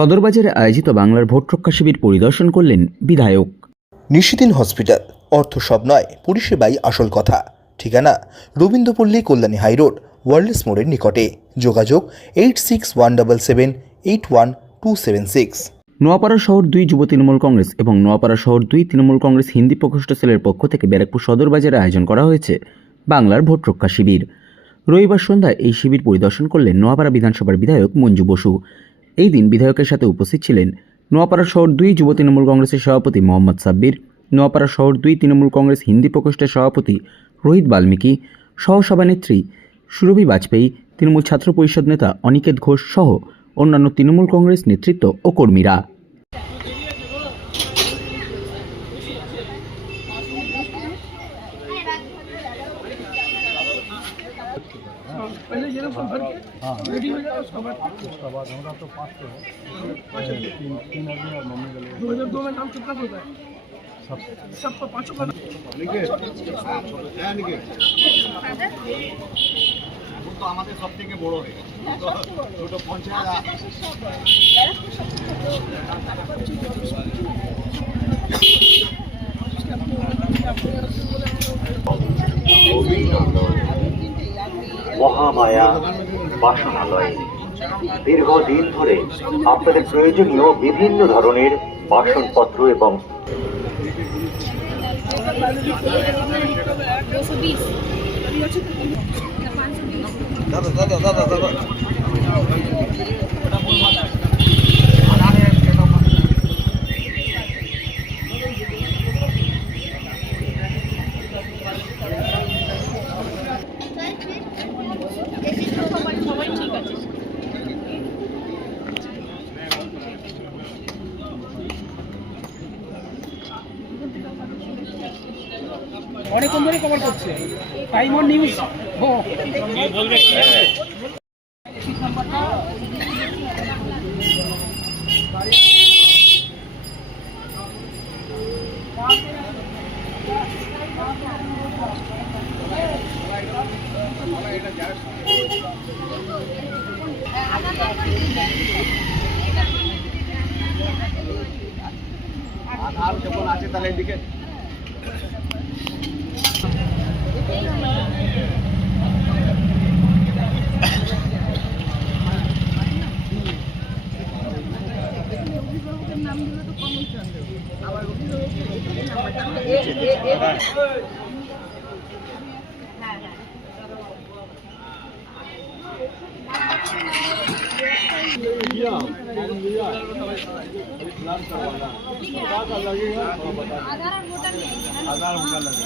সদরবাজারে আয়োজিত বাংলার ভোট রক্ষা শিবির পরিদর্শন করলেন বিধায়ক। নিশিদিন হসপিটাল অর্থ সব নয় পরিষেবাই আসল কথা। ঠিকানা রবীন্দ্রপল্লী কল্যাণী হাইরোড ওয়ার্ল্ডস মোড়ের নিকটে। যোগাযোগ eight six one double seven eight one two seven six. Noapara শহর দুই যুব তৃণমূল কংগ্রেস এবং নোয়াপাড়া শহর দুই তৃণমূল কংগ্রেস হিন্দি প্রকোষ্ঠ সেলের পক্ষ থেকে ব্যারাকপুর সদর বাজারে আয়োজন করা হয়েছে বাংলার ভোট রক্ষা শিবির। রবিবার সন্ধ্যায় এই শিবির পরিদর্শন করলেন নোয়াপাড়া বিধানসভার বিধায়ক মঞ্জু বসু। এই দিন বিধায়কের সাথে উপস্থিত ছিলেন নোয়াপাড়া শহর দুই যুব তৃণমূল কংগ্রেসের সভাপতি মোহাম্মদ সাব্বির, নোয়াপাড়া শহর দুই তৃণমূল কংগ্রেস হিন্দি প্রকোষ্ঠের সভাপতি রোহিত বাল্মীকি, সহসভানেত্রী সুরভি বাজপেয়ী, তৃণমূল ছাত্র পরিষদ নেতা অনিকেত ঘোষ সহ অন্যান্য তৃণমূল কংগ্রেস নেতৃত্ব ও কর্মীরা। दो हजार दो में नाम कितना होता है सबका पाँचों का তো আমাদের সব থেকে বড় হয়ে গেছে ছোট পঞ্চায়েত মহামায়া বাসনালয়ে। দীর্ঘদিন ধরে আপনাদের প্রয়োজনীয় বিভিন্ন ধরনের বাসনপত্র এবং দাদা দাদা দাদা দাদা। অনেকক্ষণ ধরে কভার করছে। টাইম অন নিউজ আর যখন আছে তাহলে এদিকে? आधार और वोटर नहीं